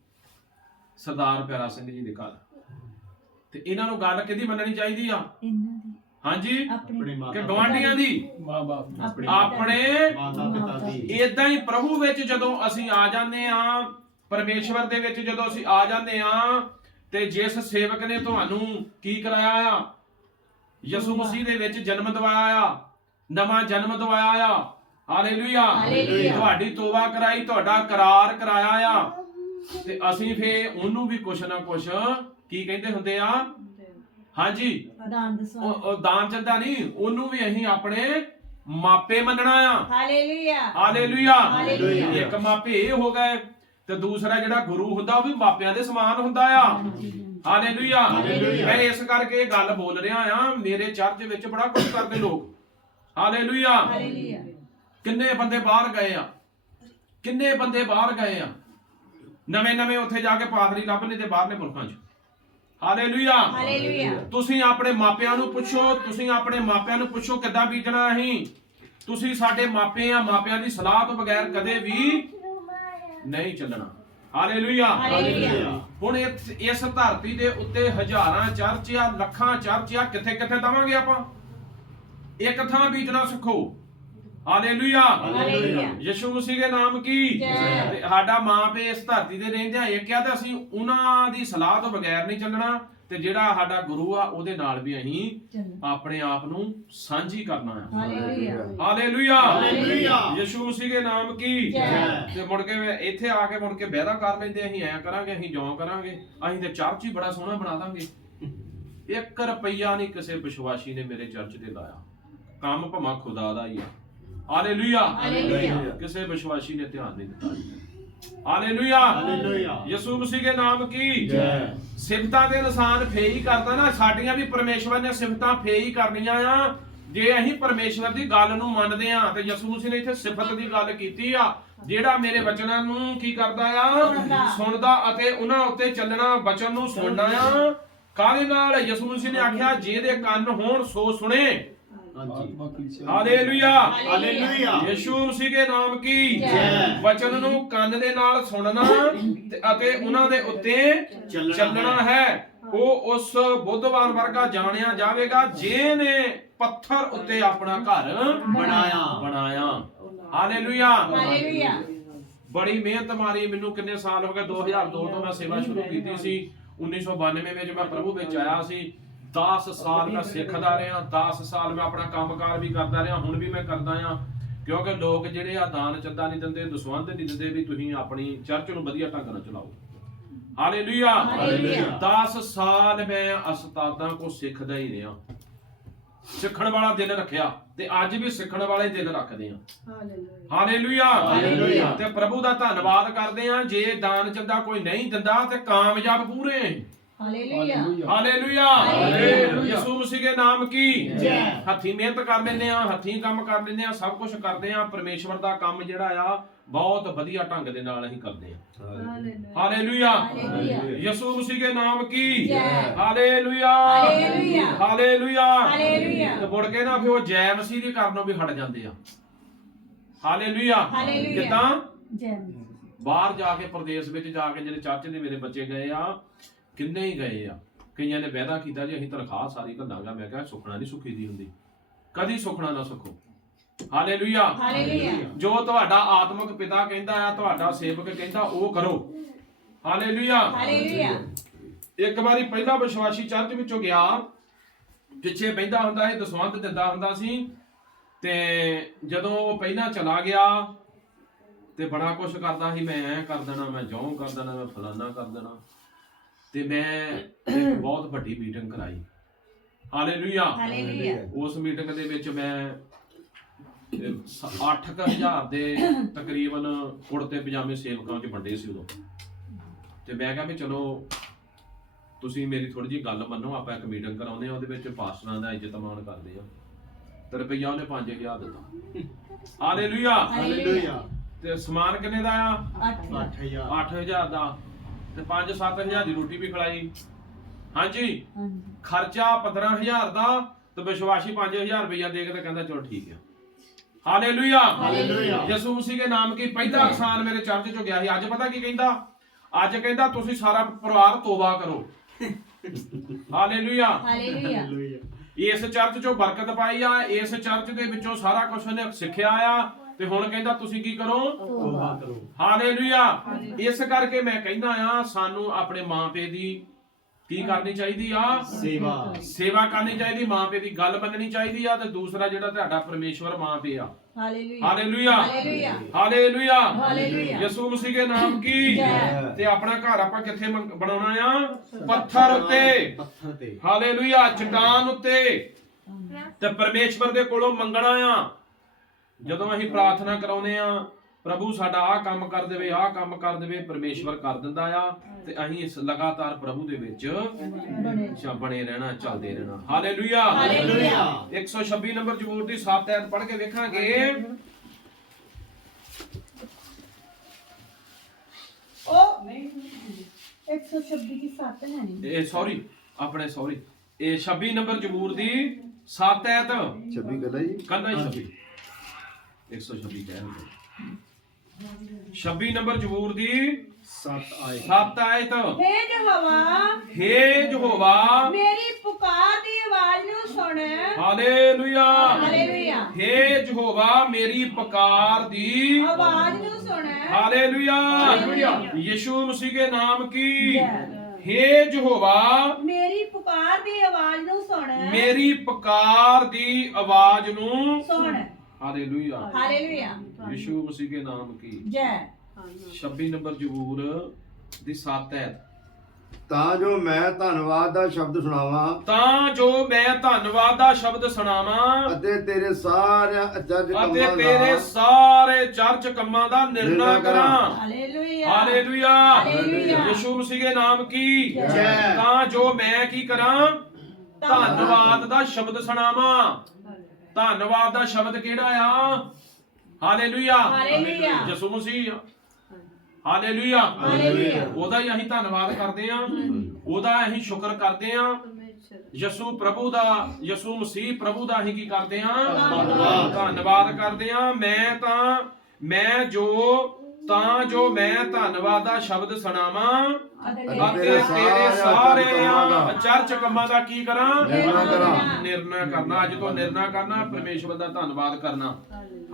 ਸਰਦਾਰ ਪਿਆਰਾ ਸਿੰਘ ਜੀ ਦੇ ਘਰ। ਤੇ ਇਹਨਾਂ ਨੂੰ ਗੱਲ ਕਿਹਦੀ ਮੰਨਣੀ ਚਾਹੀਦੀ ਆ? ਇਹਨਾਂ ਦੀ। ਹਾਂਜੀ? ਆਪਣੀ ਕਿ ਮਾਤਾ ਗਵਾਂਢੀਆਂ ਦੀ। ਆਪਣੇ ਆਪਣੇ ਮਾਤਾ ਪਿਤਾ ਦੀ। ਇਦਾਂ ਹੀ ਪ੍ਰਭੂ ਵਿੱਚ ਜਦੋਂ ਅਸੀਂ ਆ ਜਾਂਦੇ ਆ ਪਰਮੇਸ਼ਵਰ ਦੇ ਵਿੱਚ ਜਦੋਂ ਅਸੀਂ ਆ ਜਾਂਦੇ ਆ ਤੇ ਜਿਸ ਸੇਵਕ ਨੇ ਤੁਹਾਨੂੰ ਕੀ ਕਰਾਇਆ? ਆ ਯਿਸੂ ਮਸੀਹ ਦੇ ਵਿੱਚ ਜਨਮ ਦਿਵਾਇਆ। ਆ ਨਵਾਂ ਜਨਮ ਦਿਵਾਇਆ ਆ। ਹਾਲੇਲੂਇਆ। ਹਾਲੇਲੂਇਆ। ਤੁਹਾਡੀ ਤੋਬਾ ਕਰਾਈ ਤੁਹਾਡਾ ਕਰਾਰ ਕਰਾਇਆ ਆ। ਤੇ ਅਸੀਂ ਫੇ ਉਹਨੂੰ ਵੀ ਕੁਛ ਨਾ ਕੁਛ ਕੀ ਕਹਿੰਦੇ ਹੁੰਦੇ ਆ? ਹਾਂਜੀ। ਦਾਨ ਦਸਵਾ ਉਹ ਉਹ ਦਾਨ ਚੰਦਾ ਨਹੀਂ ਉਹਨੂੰ ਵੀ ਅਸੀਂ ਆਪਣੇ ਮਾਪੇ ਮੰਨਣਾ ਆ। ਹਾਲੇਲੂਇਆ। ਹਾਲੇਲੂਇਆ। ਹਾਲੇਲੂਇਆ। ਇੱਕ ਮਾਪੇ ਇਹ ਹੋ ਗਏ ਤੇ ਦੂਸਰਾ ਜਿਹੜਾ ਗੁਰੂ ਹੁੰਦਾ ਉਹ ਵੀ ਮਾਪਿਆਂ ਦੇ ਸਮਾਨ ਹੁੰਦਾ ਆ। ਹਾਲੇਲੂਇਆ। ਹਾਲੇਲੂਇਆ। ਮੈਂ ਇਸ ਕਰਕੇ ਇਹ ਗੱਲ ਬੋਲ ਰਿਹਾ ਆ ਮੇਰੇ ਚਰਚ ਵਿੱਚ ਬੜਾ ਕੁਝ ਕਰਦੇ ਲੋਕ। ਹਾਲੇਲੂਇਆ। ਹਾਲੇਲੂਇਆ। ਕਿੰਨੇ ਬੰਦੇ ਬਾਹਰ ਗਏ ਆ? ਕਿੰਨੇ ਬੰਦੇ ਬਾਹਰ ਗਏ ਆ? ਨਵੇਂ ਨਵੇਂ ਉੱਥੇ ਜਾ ਕੇ ਪਾਦਰੀ ਲੱਭਨੇ ਤੇ ਬਾਹਰਲੇ ਮੁਲਕਾਂ 'ਚ। ਹਾਲੇਲੂਇਆ ਹਾਲੇਲੂਇਆ ਤੁਸੀਂ ਆਪਣੇ ਮਾਪਿਆਂ ਨੂੰ ਪੁੱਛੋ ਤੁਸੀਂ ਆਪਣੇ ਮਾਪਿਆਂ ਨੂੰ ਪੁੱਛੋ ਕਿੱਦਾਂ ਬੀਜਣਾ ਅਸੀਂ। ਤੁਸੀਂ ਸਾਡੇ ਮਾਪੇ ਆ ਮਾਪਿਆਂ ਦੀ ਸਲਾਹ ਤੋਂ ਬਗੈਰ ਕਦੇ ਵੀ ਨਹੀਂ ਚੱਲਣਾ। ਹਾਲੇਲੂਇਆ। ਹੁਣ ਇਸ ਇਸ ਧਰਤੀ ਦੇ ਉੱਤੇ ਹਜ਼ਾਰਾਂ ਚਰਚ ਆ ਲੱਖਾਂ ਚਰਚ ਆ ਕਿੱਥੇ ਕਿੱਥੇ ਦਵਾਂਗੇ ਆਪਾਂ? ਇੱਕ ਥਾਂ ਬੀਜਣਾ ਸਿੱਖੋ। ਹਾਲੇਲੂਇਆ ਯਿਸੂ ਮਸੀਹ ਦੇ ਨਾਮ ਕੀ? ਜੈ। ਤੇ ਸਾਡਾ ਮਾਂ ਪਿਓ ਇਸ ਧਰਤੀ ਤੇ ਰਹਿੰਦੇ ਆ ਇਹ ਆ ਤੇ ਅਸੀਂ ਉਹਨਾਂ ਦੀ ਸਲਾਹ ਤੋਂ ਬਗੈਰ ਨਹੀਂ ਚੱਲਣਾ ਤੇ ਜਿਹੜਾ ਸਾਡਾ ਗੁਰੂ ਆ ਉਹਦੇ ਨਾਲ ਵੀ ਅਸੀਂ ਆਪਣੇ ਆਪ ਨੂੰ ਸਾਂਝੀ ਕਰਨਾ ਆ। Hallelujah hallelujah. ਯਿਸੂ ਮਸੀਹ ਦੇ ਨਾਮ ਕੀ? ਜੈ। ਤੇ ਮੁੜ ਕੇ ਇੱਥੇ ਆ ਕੇ ਮੁੜ ਕੇ ਵਾਅਦਾ ਕਰ ਲੈਂਦੇ ਅਸੀਂ ਐ ਕਰਾਂਗੇ ਅਸੀਂ ਜਿਉਂ ਕਰਾਂਗੇ ਅਸੀਂ ਤੇ ਚਰਚ ਹੀ ਬੜਾ ਸੋਹਣਾ ਬਣਾ ਦਾਂਗੇ। 1 ਰੁਪਈਆ ਨਹੀਂ ਕਿਸੇ ਵਿਸ਼ਵਾਸੀ ਨੇ ਮੇਰੇ ਚਰਚ ਤੇ ਲਾਇਆ। ਕੰਮ ਭਮਾ ਖੁਦਾ ਦਾ ਹੀ ਆ। Hallelujah hallelujah. ਕਿਸੇ ਵਿਸ਼ਵਾਸੀ ਨੇ ਧਿਆਨ ਨਹੀਂ ਦਿੱਤਾ। ਹਾਲੇਲੂਇਆ ਹਾਲੇਲੂਇਆ ਯਿਸੂ ਮਸੀਹ ਦੇ ਨਾਮ ਕੀ? ਜੈ। ਸਿਫਤਾਂ ਦੇ ਇਨਸਾਨ ਫੇ ਹੀ ਕਰਦਾ ਨਾ। ਸਾਡੀਆਂ ਵੀ ਪਰਮੇਸ਼ਵਰ ਨੇ ਸਿਫਤਾਂ ਫੇ ਹੀ ਕਰਨੀਆਂ ਆ। ਜੇ ਅਸੀਂ ਪਰਮੇਸ਼ਵਰ ਦੀ ਗੱਲ ਨੂੰ ਮੰਨਦੇ ਆ ਤੇ ਯਿਸੂ ਮਸੀਹ ਨੇ ਇੱਥੇ ਸਿਫਤ ਦੀ ਗੱਲ ਕੀਤੀ ਆ। ਜਿਹੜਾ ਮੇਰੇ ਬਚਨਾਂ ਨੂੰ ਕੀ ਕਰਦਾ। ਆ? ਸੁਣਦਾ। ਅਤੇ ਉਹਨਾਂ ਉੱਤੇ ਚੱਲਣਾ ਬਚਨ ਨੂੰ ਸੁਣਨਾ ਆ। ਕਾਹਦੇ ਨਾਲ? ਯਿਸੂ ਮਸੀਹ ਨੇ ਆਖਿਆ ਜਿਹਦੇ ਕੰਨ ਹੋਣ ਸੋ ਸੁਣੇ। ਹਾਂਜੀ। ਹਾਲੇਲੂਇਆ। ਹਾਲੇਲੂਇਆ। ਯਿਸੂ ਮਸੀਹ ਦੇ ਨਾਮ ਕੀ? ਜੈ। ਵਚਨ ਨੂੰ ਕੰਨ ਦੇ ਨਾਲ ਸੁਣਨਾ ਤੇ ਅਤੇ ਉਹਨਾਂ ਦੇ ਉੱਤੇ ਚੱਲਣਾ ਚੱਲਣਾ ਹੈ। ਉਹ ਉਸ ਬੁੱਧਵਾਨ ਵਰਗਾ ਜਾਣਿਆ ਜਾਵੇਗਾ ਜਿਹਨੇ ਪੱਥਰ ਉੱਤੇ ਆਪਣਾ ਘਰ ਬਣਾਇਆ। ਬਣਾਇਆ। ਹਾਲੇਲੂਇਆ। ਹਾਲੇਲੂਇਆ। ਬੜੀ ਮਿਹਨਤ ਮਾਰੀ। ਮੈਨੂੰ ਕਿੰਨੇ ਸਾਲ ਹੋ ਗਏ? 2002 ਤੋਂ ਮੈਂ ਸੇਵਾ ਸ਼ੁਰੂ ਕੀਤੀ ਸੀ। 1992 ਵਿੱਚ ਮੈਂ ਪ੍ਰਭੂ ਵਿੱਚ ਆਇਆ ਸੀ। 10 ਸਾਲ ਮੈਂ ਸਿੱਖਦਾ ਰਿਹਾ 10 ਸਾਲ ਮੈਂ ਆਪਣਾ ਕੰਮਕਾਰ ਵੀ ਕਰਦਾ ਰਿਹਾ ਹੁਣ ਵੀ ਮੈਂ ਕਰਦਾ ਆ ਕਿਉਂਕਿ ਲੋਕ ਜਿਹੜੇ ਆ ਦਾਨ ਚੱਦਾ ਨਹੀਂ ਦਿੰਦੇ ਦਸਵੰਧ ਨਹੀਂ ਦਿੰਦੇ ਵੀ ਤੁਸੀਂ ਆਪਣੀ ਚਰਚ ਨੂੰ ਵਧੀਆ ਢੰਗ ਨਾਲ ਚਲਾਓ। ਹਾਲੇਲੂਇਆ। ਹਾਲੇਲੂਇਆ। 10 ਸਾਲ ਮੈਂ ਉਸਤਾਦਾਂ ਕੋ ਸਿੱਖਦਾ ਹੀ ਰਿਹਾ। ਸਿੱਖਣ ਵਾਲਾ ਦਿਲ ਰੱਖਿਆ ਤੇ ਅੱਜ ਵੀ ਸਿੱਖਣ ਵਾਲੇ ਦਿਲ ਰੱਖਦੇ ਆ। ਹਾਲੇਲੂਇਆ। ਹਾਲੇਲੂਇਆ। ਤੇ ਪ੍ਰਭੂ ਦਾ ਧੰਨਵਾਦ ਕਰਦੇ ਆ ਜੇ ਦਾਨ ਚੰਦਾ ਕੋਈ ਨਹੀਂ ਦਿੰਦਾ ਤੇ ਕਾਮਯਾਬ ਪੂਰੇ। Hallelujah. Hallelujah. Hallelujah. Yisu Masih ਦੇ ਨਾਮ ਕੀ? ਜੈ। ਹੱਥੀਂ ਮਿਹਨਤ ਕਰ ਲੈਂਦੇ ਆ ਹੱਥੀਂ ਕੰਮ ਕਰ ਲੈਂਦੇ ਆ ਸਭ ਕੁਝ ਕਰਦੇ ਆ ਪਰਮੇਸ਼ਵਰ ਦਾ ਕੰਮ ਜਿਹੜਾ ਆ ਬਹੁਤ ਵਧੀਆ ਢੰਗ ਦੇ ਨਾਲ ਅਸੀਂ ਕਰਦੇ ਆ ਹਾਲੇਲੂਇਆ। ਹਾਲੇਲੂਇਆ। ਯਿਸੂ ਮਸੀਹ ਦੇ ਨਾਮ ਕੀ? ਜੈ। ਹਾਲੇਲੂਇਆ। ਹਾਲੇਲੂਇਆ। ਤੇ ਮੁੜ ਕੇ ਨਾ ਫਿਰ ਉਹ ਜੈ ਮਸੀਹ ਦੀ ਕਰਨੋਂ ਵੀ ਹਟ ਜਾਂਦੇ ਆ। ਹਾਲੇਲੂਇਆ। ਹਾਲੇਲੂਇਆ। ਕਿਦਾਂ? ਜੈ ਬਾਹਰ ਜਾ ਕੇ ਪ੍ਰਦੇਸ਼ ਵਿੱਚ ਜਾ ਕੇ ਜਿਹੜੇ ਚਰਚ ਦੇ ਮੇਰੇ ਬੱਚੇ ਗਏ ਆ ਕਿੰਨੇ ਹੀ ਗਏ ਆ। ਕਈਆਂ ਨੇ ਵਾਅਦਾ ਕੀਤਾ ਜੀ ਅਸੀਂ ਤਨਖਾਹ ਸਾਰੀ ਘੱਲਾਂਗਾ। ਮੈਂ ਕਿਹਾ ਸੁਖਣਾ ਨਹੀਂ ਸੁਖੀ ਦੀ ਹੁੰਦੀ। ਕਦੀ ਸੁਖਣਾ ਨਾ ਸੁਖੋ। ਹਾਲੇਲੂਇਆ। ਹਾਲੇਲੂਇਆ। ਜੋ ਤੁਹਾਡਾ ਆਤਮਿਕ ਪਿਤਾ ਕਹਿੰਦਾ ਆ ਤੁਹਾਡਾ ਸੇਵਕ ਕਹਿੰਦਾ ਉਹ ਕਰੋ। ਹਾਲੇਲੂਇਆ। ਹਾਲੇਲੂਇਆ। ਇੱਕ ਵਾਰੀ ਪਹਿਲਾ ਵਿਸ਼ਵਾਸੀ ਚਰਚ ਵਿੱਚੋਂ ਗਿਆ। ਪਿੱਛੇ ਬੈਠਾ ਹੁੰਦਾ ਸੀ ਦਸਵੰਧ ਦਿੰਦਾ ਹੁੰਦਾ ਸੀ। ਤੇ ਜਦੋਂ ਉਹ ਪਹਿਲਾਂ ਚਲਾ ਗਿਆ ਤੇ ਬੜਾ ਕੁਝ ਕਰਦਾ ਸੀ ਮੈਂ ਐ ਕਰ ਦੇਣਾ ਮੈਂ ਜੋਂ ਕਰ ਦੇਣਾ ਮੈਂ ਫਲਾਨਾ ਕਰ ਦੇਣਾ। ਤੇ ਮੈਂ ਇੱਕ ਬਹੁਤ ਵੱਡੀ ਮੀਟਿੰਗ ਕਰਾਈ। ਹਾਲੇਲੂਇਆ। ਹਾਲੇਲੂਇਆ। ਉਸ ਮੀਟਿੰਗ ਦੇ ਵਿੱਚ ਮੈਂ 8000 ਦੇ ਤਕਰੀਬਨ ਕੁੜਤੇ ਪਜਾਮੇ ਸੇਵਕਾਂ ਚ ਵੰਡੇ ਸੀ ਉਦੋਂ। ਤੇ ਮੈਂ ਕਿਹਾ ਵੀ ਚਲੋ ਤੁਸੀਂ ਮੇਰੀ ਥੋੜੀ ਜਿਹੀ ਗੱਲ ਮੰਨੋ ਆਪਾਂ ਇੱਕ ਮੀਟਿੰਗ ਕਰਾਉਂਦੇ ਆ ਉਹਦੇ ਵਿੱਚ ਪਾਸਟਰਾਂ ਦਾ ਇੱਜ਼ਤ ਮਾਣ ਕਰਦੇ ਆ ਤੇ ਰੁਪਈਆ ਉਹਨੇ 5000 ਦਿੱਤਾ। ਹਾਲੇਲੂਇਆ। ਹਾਲੇਲੂਇਆ। ਤੇ ਸਮਾਨ ਕਿੰਨੇ ਦਾ ਆ? 8000 8000 8000 ਦਾ। ਤੇ 5-7000 ਦੀ ਰੋਟੀ ਵੀ ਖਿਲਾਈ। ਹਾਂਜੀ। ਹਾਂਜੀ। ਖਰਚਾ 15000 ਦਾ ਤੇ ਵਿਸ਼ਵਾਸੀ 5000 ਰੁਪਇਆ ਦੇ ਕੇ ਤੇ ਕਹਿੰਦਾ ਚਲੋ ਠੀਕ ਆ। ਹਾਲੇਲੂਇਆ। ਹਾਲੇਲੂਇਆ। ਯਿਸੂ ਮਸੀਹ ਦੇ ਨਾਮ ਕੀ? ਪਹਿਲਾ ਇਨਸਾਨ ਮੇਰੇ ਚਰਚ ਚੋਂ ਗਿਆ ਸੀ। ਅੱਜ ਪਤਾ ਕੀ ਕਹਿੰਦਾ? ਅੱਜ ਕਹਿੰਦਾ ਤੁਸੀਂ ਸਾਰਾ ਪਰਿਵਾਰ ਤੋਬਾ ਕਰੋ। ਹਾਲੇਲੂਇਆ। ਹਾਲੇਲੂਇਆ। ਹਾਲੇਲੂਇਆ। ਇਸ ਚਰਚ ਚੋਂ ਬਰਕਤ ਪਾਈ ਆ। ਇਸ ਚਰਚ ਦੇ ਵਿੱਚੋਂ ਸਾਰਾ ਕੁਝ ਉਹਨੇ ਸਿੱਖਿਆ ਆ। ਤੇ ਹੁਣ ਕਹਿੰਦਾ ਤੁਸੀਂ ਕੀ ਕਰੋ? ਤੋਬਾ ਕਰੋ। ਹਾਲੇਲੂਇਆ। ਇਸ ਕਰਕੇ ਮੈਂ ਕਹਿੰਦਾ ਆ ਸਾਨੂੰ ਆਪਣੇ ਮਾਪੇ ਦੀ ਕੀ ਕਰਨੀ ਚਾਹੀਦੀ ਆ? ਸੇਵਾ। ਸੇਵਾ ਕਰਨੀ ਚਾਹੀਦੀ ਮਾਪੇ ਦੀ ਗੱਲ ਮੰਨਣੀ ਚਾਹੀਦੀ ਆ ਤੇ ਦੂਸਰਾ ਜਿਹੜਾ ਤੁਹਾਡਾ ਪਰਮੇਸ਼ਵਰ ਮਾਪੇ ਆ। Hallelujah. Hallelujah. Hallelujah. Yisu Masih ਦੇ ਨਾਮ ਕੀ। ਤੇ ਆਪਣਾ ਘਰ ਆਪਾਂ ਕਿੱਥੇ ਬਣਾਉਣਾ ਆ? ਪੱਥਰ ਉੱਤੇ ਪੱਥਰ ਤੇ। ਹਾਲੇਲੂਇਆ। ਚਟਾਨ ਉੱਤੇ। ਤੇ ਪਰਮੇਸ਼ਵਰ ਦੇ ਕੋਲੋਂ ਮੰਗਣਾ ਆ। ਜਦੋਂ ਅਸੀਂ ਪ੍ਰਾਰਥਨਾ ਕਰਾਉਨੇ ਆ ਪ੍ਰਭੂ ਸਾਡਾ ਆਹ ਕੰਮ ਕਰ ਦੇਵੇ ਆਹ ਕੰਮ ਕਰ ਦੇਵੇ ਪਰਮੇਸ਼ਵਰ ਕਰ ਦਿੰਦਾ ਆ ਤੇ ਅਸੀਂ ਇਸ ਲਗਾਤਾਰ ਪ੍ਰਭੂ ਦੇ ਵਿੱਚ ਅੱਛਾ ਬਣੇ ਰਹਿਣਾ ਚੱਲਦੇ ਰਹਿਣਾ। Hallelujah hallelujah. 126 ਨੰਬਰ ਜ਼ਬੂਰ ਦੀ 7 ਐਤ ਪੜ੍ਹ ਕੇ ਵੇਖਾਂਗੇ। ਉਹ 126 ਦੀ 7 ਹੈ ਨਹੀਂ। ਇਹ ਸੌਰੀ ਆਪਣੇ ਸੌਰੀ ਇਹ 26 ਨੰਬਰ ਜ਼ਬੂਰ ਦੀ 7 ਐਤ ਛੱਬੀ ਗੱਲਾਂ ਜੀ। ਕੰਨਾ ਹੀ 26 126 ਕਹਿ ਰਹੇ 26 ਨੰਬਰ ਜ਼ਬੂਰ ਦੀ 7 ਆਏ 7 ਆਇਤ। ਹੇ ਯਹੋਵਾ। ਹੇ ਯਹੋਵਾ। ਮੇਰੀ ਪੁਕਾਰ ਦੀ ਆਵਾਜ਼ ਨੂੰ ਸੁਣ। ਹਾਲੇਲੂਇਆ। ਹਾਲੇਲੂਇਆ। ਹੇ ਯਹੋਵਾ ਮੇਰੀ ਪੁਕਾਰ ਦੀ ਆਵਾਜ਼ ਨੂੰ ਸੁਣ। ਹਾਲੇਲੂਇਆ। ਹਾਲੇਲੂਇਆ। ਯਿਸੂ ਮਸੀਹ ਦੇ ਨਾਮ ਕੀ? ਜੈ। ਹੇ ਯਹੋਵਾ। ਮੇਰੀ ਪੁਕਾਰ ਦੀ ਆਵਾਜ਼ ਨੂੰ ਸੁਣ। ਮੇਰੀ ਪੁਕਾਰ ਦੀ ਆਵਾਜ਼ ਨੂੰ ਸੁਣ। ਹਾਲੇਲੂਇਆ ਹਾਲੇਲੂਇਆ ਯਿਸੂ ਮਸੀਹ ਦੇ ਨਾਮ ਕੀ? ਜੈ। 26 ਨੰਬਰ ਜ਼ਬੂਰ ਦੀ 7 ਹੈ। ਤਾਂ ਜੋ ਮੈਂ ਧੰਨਵਾਦ ਦਾ ਸ਼ਬਦ ਸੁਣਾਵਾਂ ਤਾਂ ਜੋ ਮੈਂ ਧੰਨਵਾਦ ਦਾ ਸ਼ਬਦ ਸੁਣਾਵਾਂ ਅਤੇ ਤੇਰੇ ਸਾਰੇ ਅਚਰਜ ਅਤੇ ਕੰਮਾਂ ਤੇਰੇ ਦਾ ਸਾਰੇ ਚਰਚ ਕੰਮਾਂ ਦਾ ਨਿਰਣਾ ਨਿਰਣਾ ਕਰਾਂ। ਕਰਾਂ। Hallelujah hallelujah hallelujah. Yisu Masih ਦੇ ਨਾਮ ਕੀ? ਜੈ। ਤਾਂ ਜੋ ਮੈਂ ਕੀ ਕਰਾਂ? ਧੰਨਵਾਦ ਦਾ ਸ਼ਬਦ ਸੁਣਾਵਾਂ। ਧੰਨਵਾਦ ਦਾ ਸ਼ਬਦ ਕਿਹੜਾ ਆ ਹਾਲੇਲੂਇਆ ਹਾਲੇਲੂਇਆ। ਯਿਸੂ ਮਸੀਹ ਆ। Hallelujah hallelujah. ਉਹਦਾ ਹੀ ਅਸੀਂ ਧੰਨਵਾਦ ਕਰਦੇ ਆ ਉਹਦਾ ਅਸੀਂ ਸ਼ੁਕਰ ਕਰਦੇ ਆ ਯਿਸੂ ਪ੍ਰਭੂ ਦਾ ਯਿਸੂ ਮਸੀਹ ਪ੍ਰਭੂ ਦਾ ਅਸੀਂ ਕੀ ਕਰਦੇ ਆ ਧੰਨਵਾਦ। ਧੰਨਵਾਦ ਕਰਦੇ ਆ ਮੈਂ ਤਾਂ ਮੈਂ ਜੋ ਤਾਂ ਜੋ ਮੈਂ ਧੰਨਵਾਦ ਦਾ ਸ਼ਬਦ ਸੁਣਾਵਾਂ। ਅਤੇ ਤੇਰੇ ਸਾਰੇ ਚਰਚ ਕੰਮਾਂ ਦਾ ਕੀ ਕਰਾਂ? ਨਿਰਣਾ ਕਰਾਂ। ਨਿਰਣਾ ਕਰਨਾ ਅੱਜ ਤੋਂ ਨਿਰਣਾ ਕਰਨਾ ਪਰਮੇਸ਼ਵਰ ਦਾ ਧੰਨਵਾਦ ਕਰਨਾ।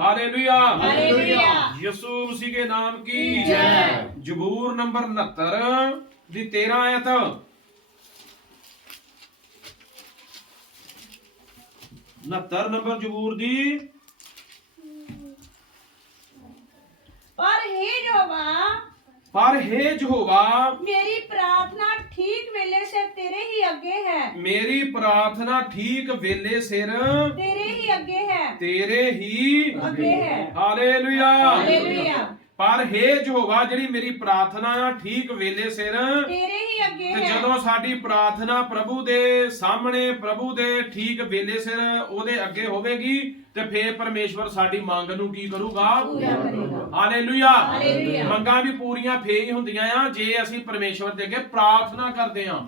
ਹਾਲੇਲੂਇਆ। ਹਾਲੇਲੂਇਆ। ਯਿਸੂ ਮਸੀਹ ਦੇ ਨਾਮ ਕੀ? ਜੈ। ਜ਼ਬੂਰ ਨੰਬਰ 69 ਦੀ 13 ਆਇਤ। ਨੰਬਰ ਨੰਬਰ ਜ਼ਬੂਰ ਦੀ ਪਰ ਹੇ ਯਹੋਵਾ ਪਰ ਹੈ ਯਹੋਵਾ ਮੇਰੀ ਪ੍ਰਾਰਥਨਾ ਠੀਕ ਵੇਲੇ ਸਿਰ ਤੇਰੇ ਹੀ ਅੱਗੇ ਹੈ। ਮੇਰੀ ਪ੍ਰਾਰਥਨਾ ਠੀਕ ਵੇਲੇ ਸਿਰ ਤੇਰੇ ਹੀ ਅੱਗੇ ਹੈ। ਤੇਰੇ ਹੀ ਅੱਗੇ ਹੈ। ਹਾਲੇਲੂਇਆ ਹਾਲੇਲੂਇਆ ਪਰ ਹੈ ਯਹੋਵਾ ਜਿਹੜੀ ਮੇਰੀ ਪ੍ਰਾਰਥਨਾ ਆ ਠੀਕ ਵੇਲੇ ਸਿਰ ਤੇਰੇ ਹੀ ਅੱਗੇ ਤੇ ਹੈ। ਜਦੋਂ ਸਾਡੀ ਪ੍ਰਾਰਥਨਾ ਪ੍ਰਭੂ ਦੇ ਸਾਹਮਣੇ ਪ੍ਰਭੂ ਦੇ ਠੀਕ ਵੇਲੇ ਸਿਰ ਉਹਦੇ ਅੱਗੇ ਹੋਵੇਗੀ ਤੇ ਫੇਰ ਪਰਮੇਸ਼ਵਰ ਸਾਡੀ ਮੰਗ ਨੂੰ ਕੀ ਕਰੂਗਾ? ਪੂਰਾ ਕਰੇਗਾ। ਹਾਲੇਲੂਇਆ। ਹਾਲੇਲੂਇਆ। ਮੰਗਾਂ ਵੀ ਪੂਰੀਆਂ ਫੇਰ ਹੀ ਹੁੰਦੀਆਂ ਆ ਜੇ ਅਸੀਂ ਪਰਮੇਸ਼ਵਰ ਦੇ ਅੱਗੇ ਪ੍ਰਾਰਥਨਾ ਕਰਦੇ ਆ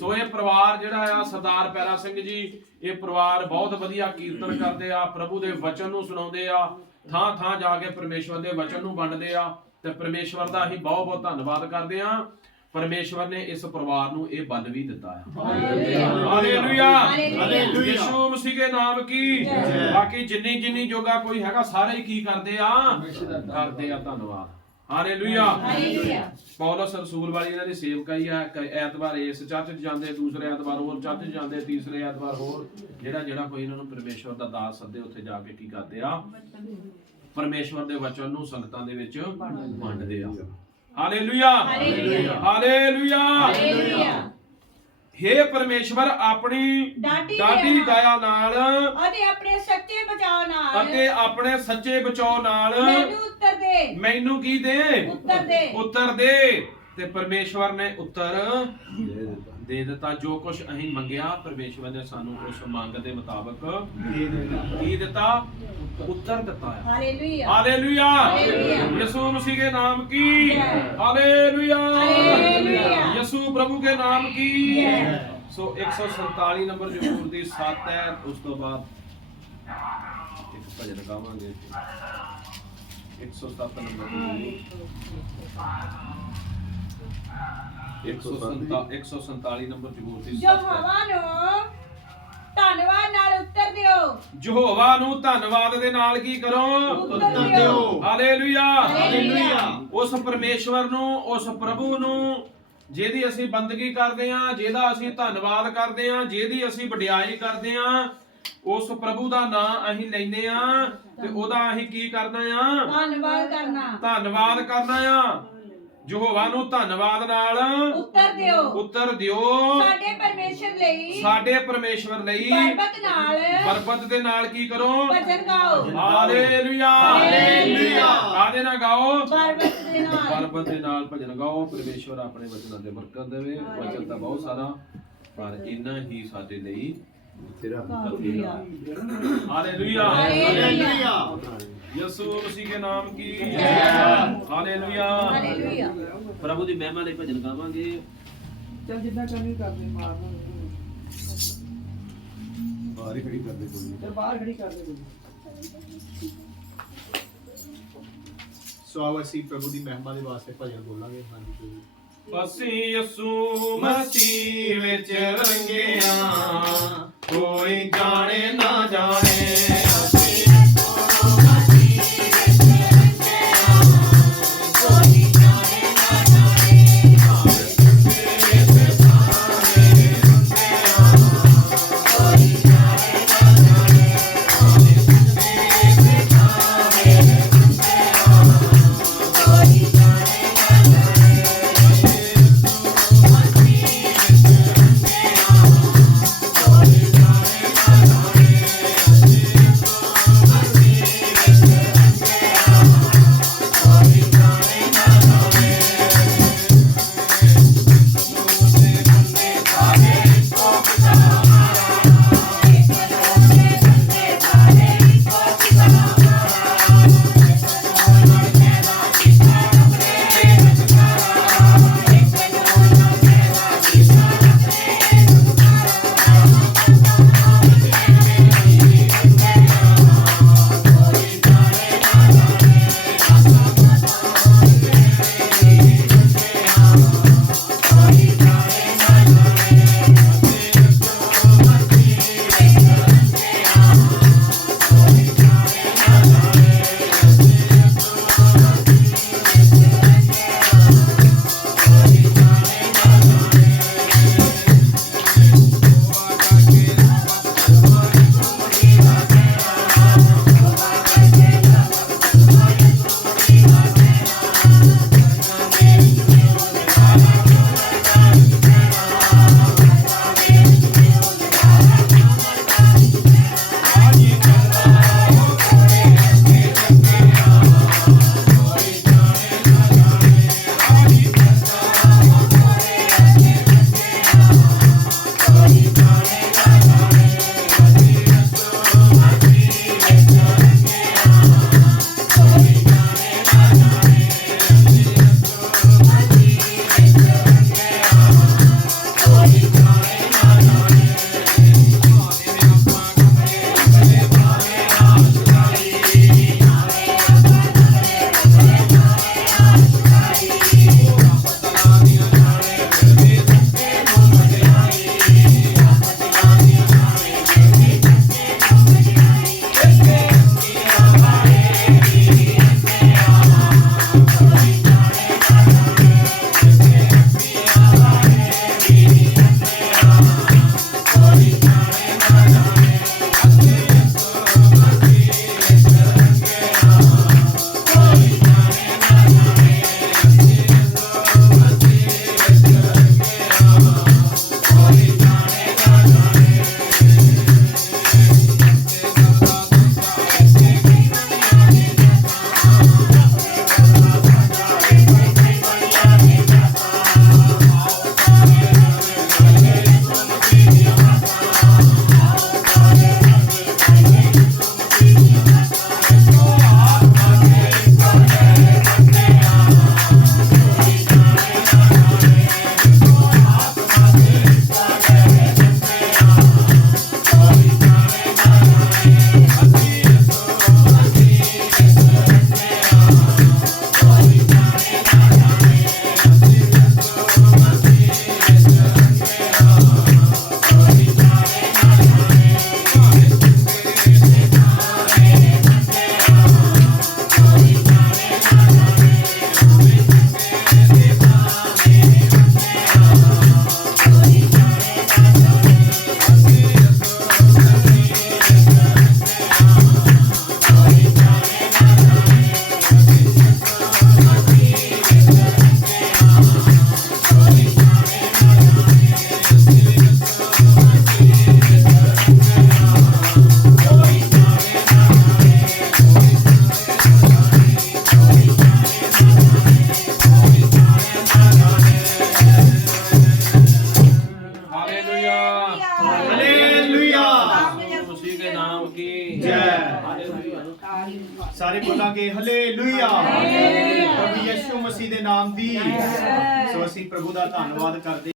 ਸੋ ਇਹ ਪਰਿਵਾਰ ਜਿਹੜਾ ਆ ਸਰਦਾਰ ਪੈਰਾ ਸਿੰਘ ਜੀ ਇਹ ਪਰਿਵਾਰ ਬਹੁਤ ਵਧੀਆ ਕੀਰਤਨ ਕਰਦੇ ਆ ਪ੍ਰਭੂ ਦੇ ਵਚਨ ਨੂੰ ਸੁਣਾਉਂਦੇ ਆ। ਥਾਂ ਥਾਂ ਜਾ ਕੇ ਪਰਮੇਸ਼ਵਰ ਦੇ ਵਚਨ ਨੂੰ ਵੰਡਦੇ ਆ ਤੇ ਪਰਮੇਸ਼ਵਰ ਦਾ ਅਸੀਂ ਬਹੁਤ ਬਹੁਤ ਧੰਨਵਾਦ ਕਰਦੇ ਆ ਪਰਮੇਸ਼ਵਰ ਨੇ ਇਸ ਪਰਿਵਾਰ ਨੂੰ ਇਹ ਬਲ ਵੀ ਦਿੱਤਾ ਹੈ ਹਾਲੇਲੂਇਆ। ਹਾਲੇਲੂਇਆ। ਯਿਸੂ ਮਸੀਹ ਦੇ ਨਾਮ ਕੀ? ਜੈ। ਬਾਕੀ ਜਿੰਨੀ ਜਿੰਨੀ ਜੋਗਾ ਕੋਈ ਹੈਗਾ ਸਾਰੇ ਹੀ ਕੀ ਕਰਦੇ ਆ? ਕਰਦੇ ਆ ਧੰਨਵਾਦ। ਹਾਲੇਲੂਇਆ ਹਾਲੇਲੂਇਆ ਪੌਲਸ ਰਸੂਲ ਵਾਲੀ ਇਹਨਾਂ ਦੀ ਸੇਵਕਾਈ ਆ ਐਤਵਾਰ ਇਸ ਚਰਚ 'ਚ ਜਾਂਦੇ ਦੂਸਰੇ ਐਤਵਾਰ ਹੋਰ ਚਰਚ 'ਚ ਜਾਂਦੇ ਤੀਸਰੇ ਐਤਵਾਰ ਹੋਰ ਜਿਹੜਾ ਜਿਹੜਾ ਕੋਈ ਇਹਨਾਂ ਨੂੰ ਪਰਮੇਸ਼ਵਰ ਦਾ ਦਾਸ ਸੱਦੇ ਉੱਥੇ ਜਾ ਕੇ ਕੀ ਕਰਦੇ ਆ ਪਰਮੇਸ਼ਵਰ ਦੇ ਵਚਨ ਨੂੰ ਸੰਗਤਾਂ ਦੇ ਵਿੱਚ ਵੰਡਦੇ ਆ ਹਾਲੇਲੂਇਆ। ਹਾਲੇਲੂਇਆ ਹਾਲੇਲੂਇਆ ਹੇ ਪਰਮੇਸ਼ਵਰ ਆਪਣੀ ਡਾਢੀ ਡਾਢੀ ਦਇਆ ਦਇਆ ਨਾਲ ਅਤੇ ਆਪਣੇ ਸੱਚੇ ਬਚਾਅ ਨਾਲ ਅਤੇ ਆਪਣੇ ਸੱਚੇ ਬਚਾਓ ਨਾਲ ਮੈਨੂੰ ਉੱਤਰ ਦੇ। ਮੈਨੂੰ ਕੀ ਦੇ? ਉੱਤਰ ਦੇ। ਉੱਤਰ ਦੇ। ਤੇ ਪਰਮੇਸ਼ਵਰ ਨੇ ਉੱਤਰ ਦੇ ਦਿੱਤਾ। ਦੇ ਦਿੱਤਾ ਜੋ ਕੁਝ ਅਸੀਂ ਮੰਗਿਆ ਪਰਮੇਸ਼ਵਰ ਨੇ ਸਾਨੂੰ ਉਸ ਮੰਗ ਦੇ ਮੁਤਾਬਕ ਦੇ ਦਿੱਤਾ। ਉੱਤਰ ਦਿੱਤਾ ਹਾਲੇਲੂਇਆ। ਯਿਸੂ ਮਸੀਹ ਦੇ ਨਾਮ ਕੀ? ਹਾਲੇਲੂਇਆ। ਹਾਲੇਲੂਇਆ। ਯਿਸੂ ਪ੍ਰਭੂ ਦੇ ਨਾਮ ਕੀ? ਸੋ 147 ਨੰਬਰ ਜਮੂਰ ਦੀ 7 ਹੈ ਉਸ ਤੋਂ ਬਾਅਦ ਇੱਕ ਭਜਨ ਗਾਵਾਂਗੇ। 107 ਨੰਬਰ 147 147 ਨੰਬਰ ਜ਼ਬੂਰ ਦੀ 7 ਜੋ ਹਵਾ ਨੂੰ ਧੰਨਵਾਦ ਨਾਲ ਉੱਤਰ ਦਿਓ। ਯਹੋਵਾ ਨੂੰ ਧੰਨਵਾਦ ਦੇ ਨਾਲ ਕੀ ਕਰੋ? ਉੱਤਰ ਦਿਓ। ਹਾਲੇਲੂਇਆ। ਹਾਲੇਲੂਇਆ। ਉਸ ਪਰਮੇਸ਼ਵਰ ਨੂੰ ਉਸ ਪ੍ਰਭੂ ਨੂੰ ਜਿਹਦੀ ਅਸੀਂ ਬੰਦਗੀ ਕਰਦੇ ਹਾਂ ਜਿਹਦਾ ਅਸੀਂ ਧੰਨਵਾਦ ਕਰਦੇ ਹਾਂ ਜਿਹਦੀ ਅਸੀਂ ਵਡਿਆਈ ਕਰਦੇ ਹਾਂ ਉਸ ਪ੍ਰਭੂ ਦਾ ਨਾਮ ਅਸੀਂ ਲੈਨੇ ਆ ਤੇ ਉਹਦਾ ਅਸੀਂ ਕੀ ਕਰਨਾ ਆ? ਧੰਨਵਾਦ ਕਰਨਾ। ਧੰਨਵਾਦ ਕਰਨਾ ਆ। ਯਹੋਵਾ ਨੂੰ ਧੰਨਵਾਦ ਨਾਲ ਉੱਤਰ ਦਿਓ। ਉੱਤਰ ਦਿਓ। ਸਾਡੇ ਪਰਮੇਸ਼ਰ ਲਈ ਸਾਡੇ ਪਰਮੇਸ਼ਵਰ ਲਈ ਪਰਬਤ ਨਾਲ। ਪਰਬਤ ਦੇ ਨਾਲ ਕੀ ਕਰੋ? ਭਜਨ ਗਾਓ। ਹਾਲੇਲੂਇਆ। ਹਾਲੇਲੂਇਆ। ਕਾਦੇ ਨਾਲ ਗਾਓ? ਪਰਬਤ ਦੇ ਨਾਲ। ਪਰਬਤ ਦੇ ਨਾਲ ਭਜਨ ਗਾਓ। ਪਰਮੇਸ਼ਵਰ ਆਪਣੇ ਵਚਨਾਂ ਦੇ ਬਰਕਤ ਦੇਵੇ। ਵਚਨ ਤਾਂ ਬਹੁਤ ਸਾਰਾ ਪਰ ਇੰਨਾ ਹੀ ਸਾਡੇ ਲਈ ਤੇਰਾ hallelujah. Hallelujah. Hallelujah. Yisu Masih ਦੇ ਨਾਮ ਕੀ? ਜੈ। ਹਾਲੇਲੂਇਆ। ਹਾਲੇਲੂਇਆ। ਪ੍ਰਭੂ ਦੀ ਮਹਿਮਾ ਲਈ ਭਜਨ ਗਾਵਾਂਗੇ। ਚੱਲ ਜਿੱਦਾਂ ਕਰਨੀ ਕਰਦੇ ਮਾਰਨਾ ਬਾਹਰ ਹੀ ਖੜੀ ਕਰਦੇ ਕੋਈ ਨਹੀਂ ਤੇ ਬਾਹਰ ਖੜੀ ਕਰਦੇ ਕੋਈ ਸੋ ਆਓ ਅਸੀਂ ਪ੍ਰਭੂ ਦੀ ਮਹਿਮਾ ਦੇ ਵਾਸਤੇ ਭਜਨ ਬੋਲਾਂਗੇ। ਹਾਂਜੀ। ਪ੍ਰਭੂ ਅਸੀਂ ਯਿਸੂ ਮਸੀਹ ਵਿੱਚ ਰੰਗਿਆ। ਕੋਈ ਜਾਣੇ ਨਾ ਜਾਣੇ